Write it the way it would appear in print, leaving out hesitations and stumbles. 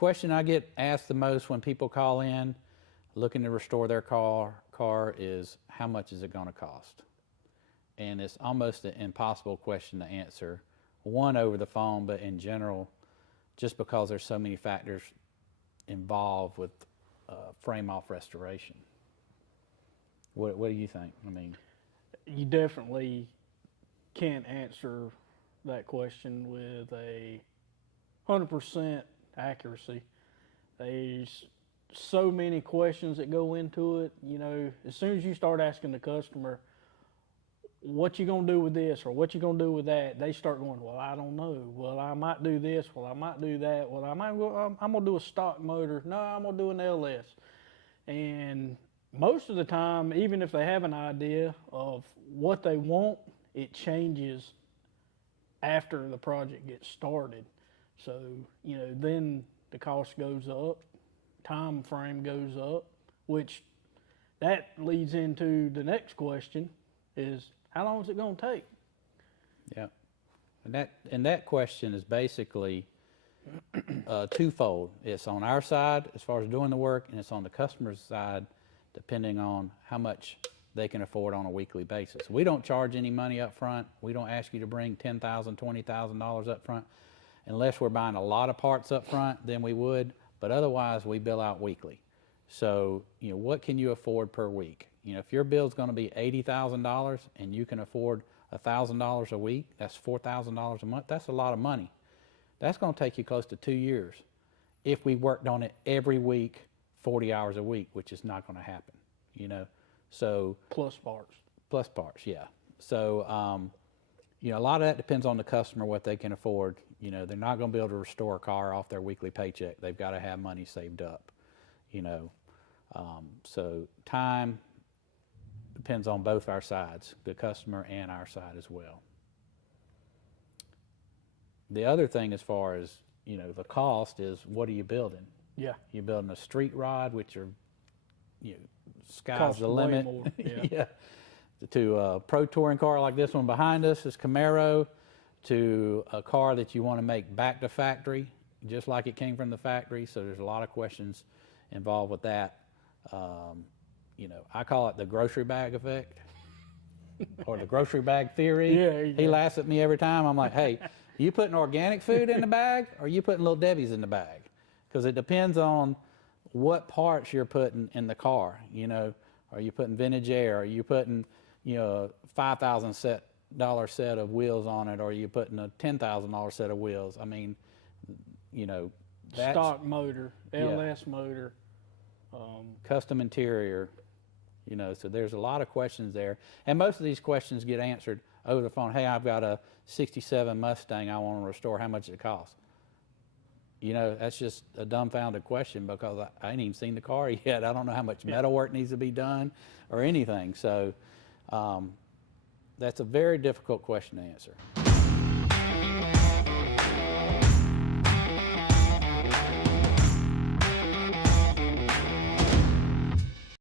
question I get asked the most when people call in looking to restore their car is, how much is it going to cost? And it's almost an impossible question to answer, one, over the phone, but in general, just because there's so many factors involved with frame off restoration. What do you think? I mean, You definitely can't answer that question with a 100% accuracy. There's so many questions that go into it. You know, as soon as you start asking the customer, what you gonna do with this or what you gonna do with that, they start going, well, I don't know. Well, I might do this. Well, I might do that. Well, I'm gonna do a stock motor. No, I'm gonna do an LS. And most of the time, even if they have an idea of what they want, it changes after the project gets started. So, you know, then the cost goes up, time frame goes up, which that leads into the next question is, how long is it going to take? yeah. And that question is basically twofold. It's on our side as far as doing the work, and it's on the customer's side depending on how much they can afford on a weekly basis. We don't charge any money up front. We don't ask you to bring $10,000, $20,000 up front. Unless we're buying a lot of parts up front, then we would, but otherwise we bill out weekly. So, you know, what can you afford per week? You know, if your bill's going to be $80,000 and you can afford $1,000 a week, that's $4,000 a month. That's a lot of money. That's going to take you close to 2 years if we worked on it every week, 40 hours a week, which is not going to happen, you know. So Plus parts. Plus parts, yeah. So, you know, a lot of that depends on the customer, what they can afford. You know, they're not going to be able to restore a car off their weekly paycheck. They've got to have money saved up, you know. So time depends on both our sides, the customer and our side as well. The other thing as far as, you know, the cost is, what are you building? Yeah. You're building a street rod, which are, you know, sky's Costs the way limit. more, yeah. Yeah. To a pro touring car like this one behind us is Camaro, to a car that you want to make back to factory, just like it came from the factory. So there's a lot of questions involved with that. You know, I call it the grocery bag effect or the grocery bag theory. Yeah, he laughs at me every time. I'm like, hey, you putting organic food in the bag, or are you putting Little Debbie's in the bag? Because it depends on what parts you're putting in the car. You know, are you putting vintage air? Are you putting, you know, $5,000 set of wheels on it, or are you putting a $10,000 set of wheels? I mean, you know, that's Stock motor, LS motor. custom interior, you know, so there's a lot of questions there. And most of these questions get answered over the phone. Hey, I've got a 67 Mustang I want to restore. How much does it cost? You know, that's just a dumbfounded question, because I ain't even seen the car yet. I don't know how much metal work needs to be done or anything. So that's a very difficult question to answer.